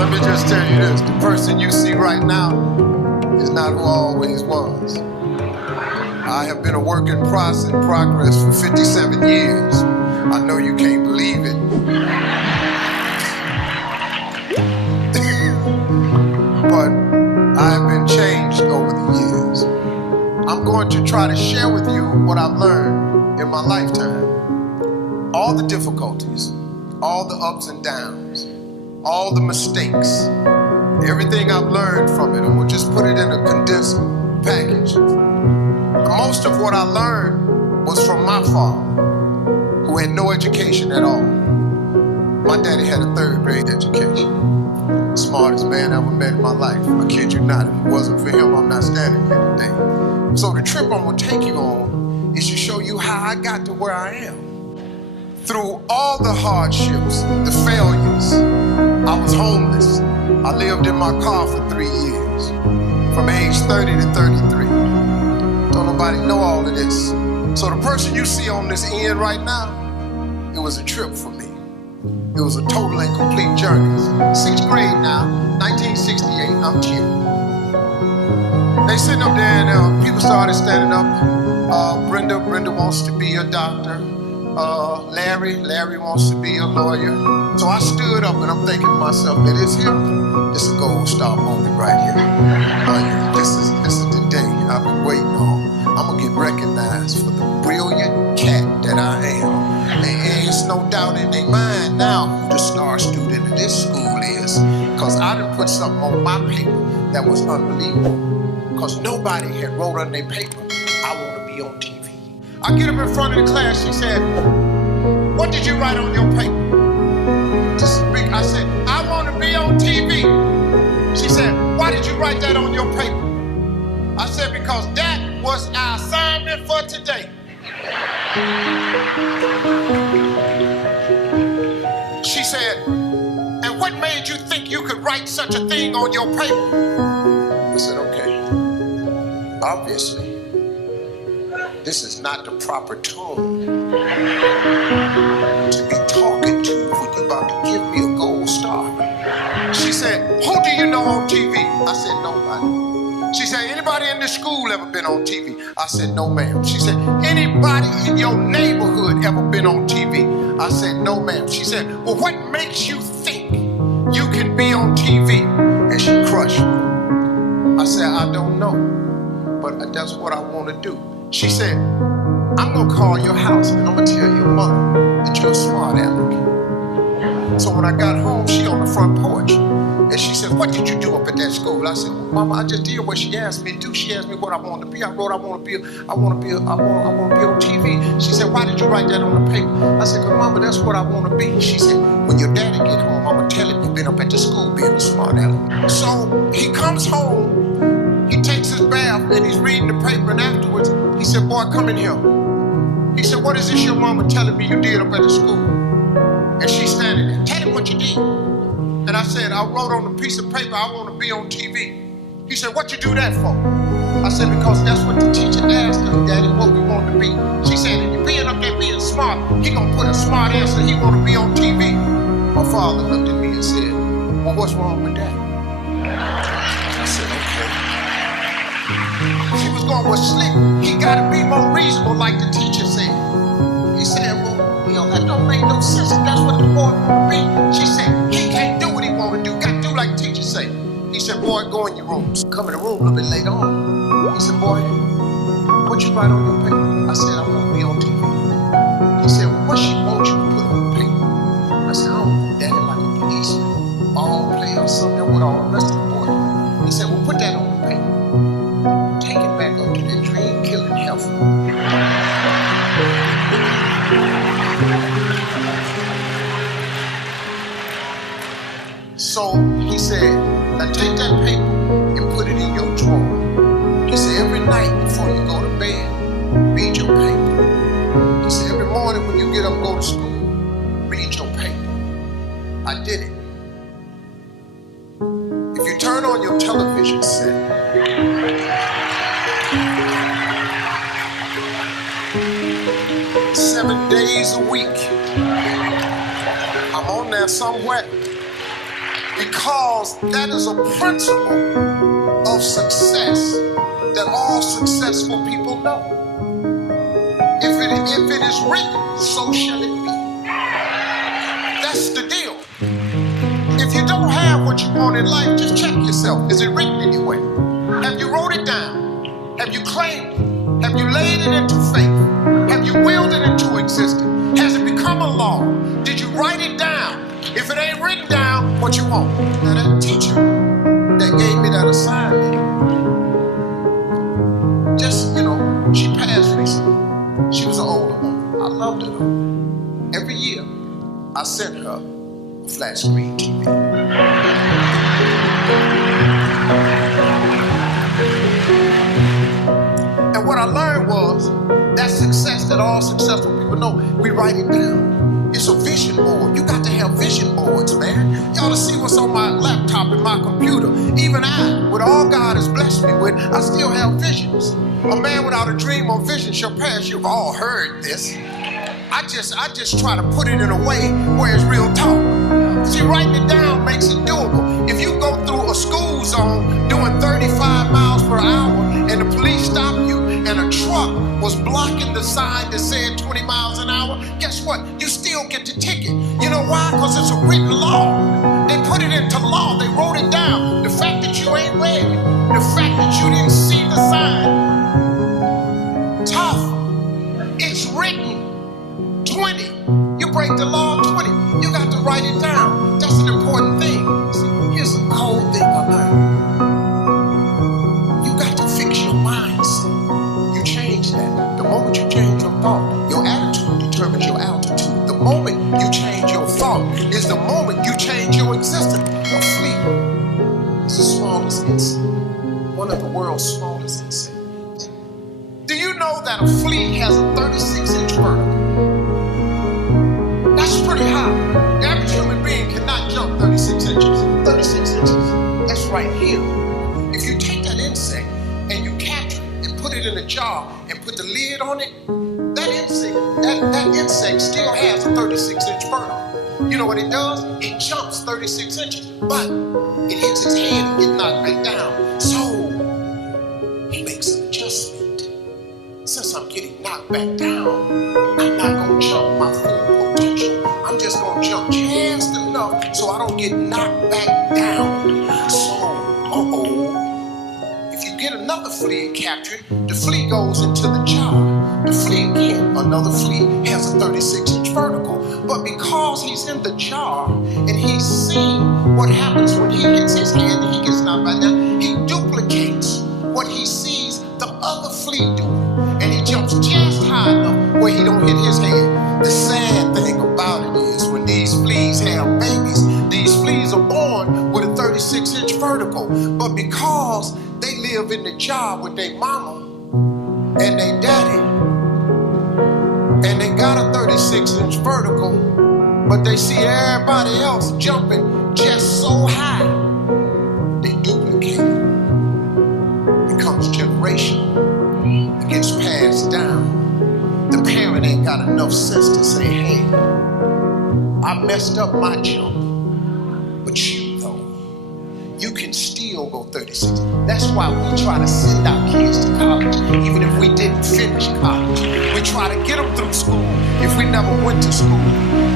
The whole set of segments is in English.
Let me just tell you this, the person you see right now is not who I always was. I have been a work in progress for 57 years. I know you can't believe it. But I have been changed over the years. I'm going to try to share with you what I've learned in my lifetime. All the difficulties, all the ups and downs, all the mistakes, everything I've learned from it, and we'll just put it in a condensed package. Most of what I learned was from my father, who had no education at all. My daddy had a 3rd grade education. Smartest man I ever met in my life. I kid you not. If it wasn't for him, I'm not standing here today. So the trip I'm gonna take you on is to show you how I got to where I am. Through all the hardships, the failures, I was homeless. I lived in my car for 3 years, from age 30 to 33. Don't nobody know all of this. So the person you see on this end right now, it was a trip for me. It was a total and complete journey. 6th grade now, 1968, I'm 10. They sitting up there and people started standing up. Brenda wants to be a doctor. Larry wants to be a lawyer. So I stood up and I'm thinking to myself, that is him. This is a gold star moment right here. This is the day I've been waiting on. I'm gonna get recognized for the brilliant cat that I am. And there's no doubt in their mind now who the star student of this school is. Cause I done put something on my paper that was unbelievable. Cause nobody had wrote on their paper, I wanna be on TV. I get up in front of the class, she said, what did you write on your paper? This is big. I said, I want to be on TV. She said, why did you write that on your paper? I said, because that was our assignment for today. She said, and what made you think you could write such a thing on your paper? I said, okay, obviously, this is not the proper tone to be talking to when you're about to give me a gold star. She said, who do you know on TV? I said, nobody. She said, anybody in this school ever been on TV? I said, no ma'am. She said, anybody in your neighborhood ever been on TV? I said, no ma'am. She said, well, what makes you think you can be on TV? And she crushed me. I said, I don't know, but that's what I want to do. She said, I'm gonna call your house and I'm gonna tell your mother that you're a smart aleck. So when I got home, she on the front porch. And she said, what did you do up at that school? I said, well, Mama, I just did what she asked me to do. She asked me what I wanted to be. I wrote, I want to be on TV. She said, why did you write that on the paper? I said, because Mama, that's what I want to be. She said, when your daddy get home, I'm going to tell him you've been up at the school being a smart aleck. So he comes home, he takes his bath, and he's reading the paper, and afterwards, he said, boy, come in here. He said, what is this your mama telling me you did up at the school? And she's standing there, tell him what you did. And I said, I wrote on a piece of paper, I want to be on TV. He said, what you do that for? I said, because that's what the teacher asked us, Daddy, what we want to be. She said, if you're being up there being smart, he gonna put a smart answer, he want to be on TV. My father looked at me and said, well, what's wrong with that? I said, okay. She was going, well, Slick, he gotta be more reasonable like the teacher said. He said, well, that don't make no sense if that's what the boy want to be. She said, he can't do what he want to do, got to do like the teacher say. He said, boy, go in your rooms. Come in the room a little bit later on. He said, boy, what you write on your paper? I said, I'm going to be on TV. He said, well, what she want you to put on the paper? I said, I don't know, Daddy, like a policeman, ball player or something with all the rest of the boys. He said, well, put that on the paper. Take it back up to that dream-killing heifer. So he said, now take that paper and put it in your drawer. He said, every night before you go to bed, read your paper. He said, every morning when you get up and go to school, read your paper. I did it. If you turn on your television set, 7 days a week, I'm on there somewhere. Because that is a principle of success that all successful people know. If it is written, so shall it be. That's the deal. If you don't have what you want in life, just check yourself. Is it written anywhere? Have you wrote it down? Have you claimed it? Have you laid it into faith? Have you willed it into existence? Has it become a law? Did you write it down? If it ain't written down, what you want? Now that teacher that gave me that assignment, just, she passed recently. She was an older woman. I loved her though. Every year, I sent her a flat screen TV. And what I learned was that success that all successful people know, we write it down. It's a vision board. You got to have vision boards, man. You ought to see what's on my laptop and my computer. Even I, with all God has blessed me with, I still have visions. A man without a dream or vision shall perish. You've all heard this. I just try to put it in a way where it's real talk. See, writing it down makes it doable. If you go through a school zone doing 35 miles per hour and the police stop you and a truck was blocking the sign that said 20 miles an hour, guess what? You still get the ticket. You know why? Because it's a written law. They put it into law. They wrote it down. The fact that you ain't read it, the fact that you didn't see the sign, tough. It's written. 20. You break the law, 20. You got to write it down. That's an important thing. See, here's a cold thing I learned. You got to fix your mindset. You change that. The moment you change your thought, your attitude determines your altitude. The moment you change your thought is the moment you change your existence. A flea is the smallest insect. One of the world's smallest insects. Do you know that a flea has a 36-inch vertical? That's pretty high. The average human being cannot jump 36 inches. 36 inches. That's right here. If you take that insect and you capture it and put it in a jar and put the lid on it, that insect still has a 36-inch vertical. You know what it does? It jumps 36 inches, but it hits its head and gets knocked back down. So he makes an adjustment. Since I'm getting knocked back down, I'm not going to jump my full potential. I'm just going to jump just enough so I don't get knocked back down. So, if you get another flea and capture it, the flea goes into the jar. The flea again, another flea, has a 36-inch vertical. But because he's in the jar and he's seen what happens when he hits his head and he gets knocked back down, he duplicates what he sees the other flea doing. And he jumps just high enough where he don't hit his head. The sad thing about it is when these fleas have babies, these fleas are born with a 36-inch vertical. But because they live in the jar with their mama and their daddy, and they got a 36-inch vertical, but they see everybody else jumping just so high, they duplicate it. It becomes generational. It gets passed down. The parent ain't got enough sense to say, hey, I messed up my jump, but you though, you can still go 36. That's why we try to send our kids to college, even if we didn't finish college. We try to get them through school if we never went to school.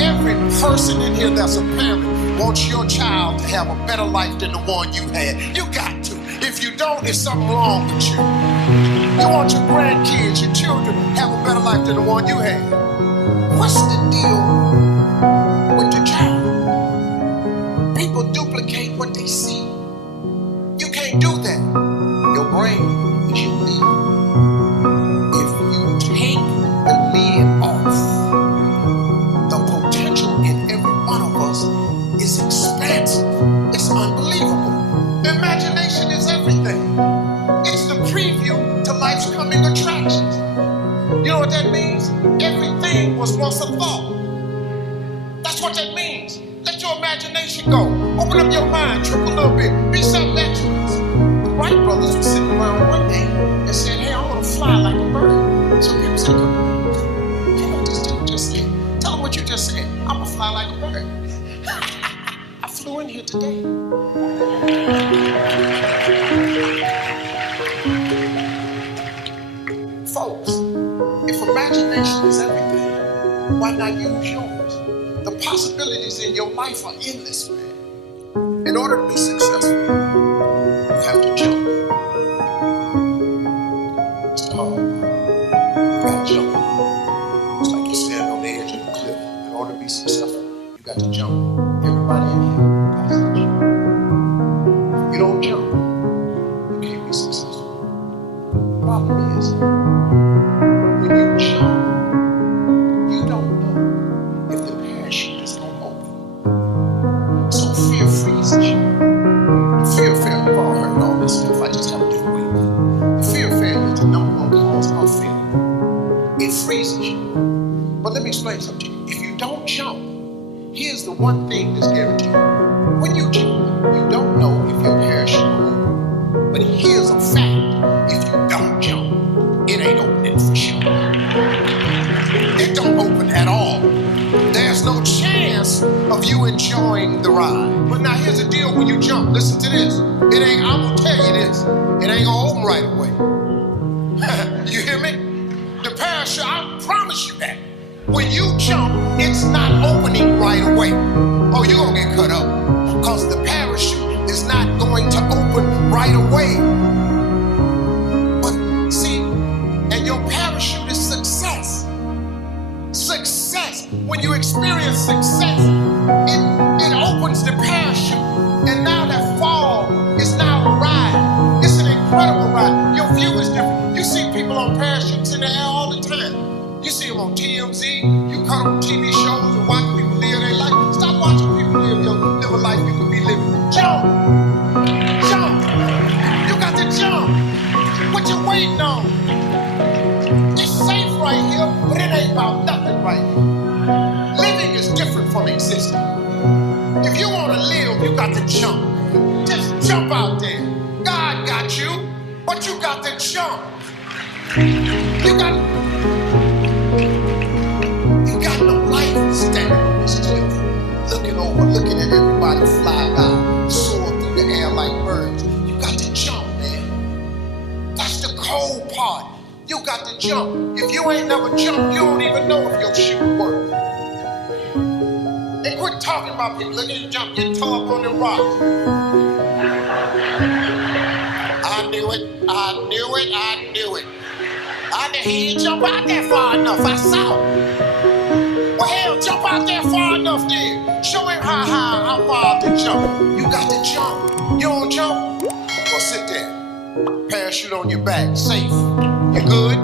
Every person in here that's a parent wants your child to have a better life than the one you had. You got to. If you don't, there's something wrong with you. You want your grandkids, your children, have a better life than the one you had. What's the deal with the child? People duplicate what they see. You can't do that. Your brain is your lead. If you take the lid off, the potential in every one of us is expansive. It's unbelievable. Imagination is everything. It's the preview to life's coming attractions. You know what that means? Everything was once a thought. That's what that means. Let your imagination go. Open up your mind, trip a little bit. Be something extras. The Wright brothers were sitting around one day and said, hey, I want to fly like a bird. So people said, you know what this dude just said? Tell them what you just said. I'm going to fly like a bird. I flew in here. here today. Folks, if imagination is everything, why not use yours? The possibilities in your life are endless, man. In order to be successful, you have to jump. It's hard. You got to jump. It's like you stand on the edge of a cliff. In order to be successful, you got to jump. Everybody in here has to jump. If you don't jump, you can't be successful. The problem is, when you jump, you don't know if the parachute is going to open. So fear freezes you. The fear of failure, you've all heard all this stuff. I just have a different way of it. The fear of failure is the number one cause of failure. It freezes you. But let me explain something to you. If you don't jump, here's the one thing that's guaranteed. When you jump, you don't know if your parachute will open. But here's a fact. If you don't jump, it ain't opening for sure. It don't open at all. There's no chance of you enjoying the ride. But now here's the deal when you jump. Listen to this. It ain't, I will tell you this. It ain't gonna open right away. You hear me? The parachute, I promise you that. When you jump, it's not opening right away. Oh, you're gonna get cut up. Because the parachute is not going to open right away. But see, and your parachute is success. Success. When you experience success, it opens the parachute. And now that fall is now a ride. It's an incredible ride. Your view is different. You see people on parachutes in the air all the time. You see them on TMZ. You cut on TV shows and watch people live their life. Stop watching people live a life you could be living. Jump. Jump. You got to jump. What you waiting on? It's safe right here, but it ain't about nothing right here. Living is different from existing. If you want to live, you got to jump. Just jump out there. God got you, but you got to jump. You got no life standing on this cliff, looking over, looking at everybody fly by, soar through the air like birds. You got to jump, man. That's the cold part. You got to jump. If you ain't never jumped, you don't even know if your shoe works. And quit talking about people. Look at you jump, get toe up on them rocks. I knew it. I knew it. I knew it. He didn't jump out there far enough. I saw it. Well, hell, jump out there far enough then. Show him how far to jump. You got to jump. You don't jump? Well, sit there. Parachute on your back. Safe. You good?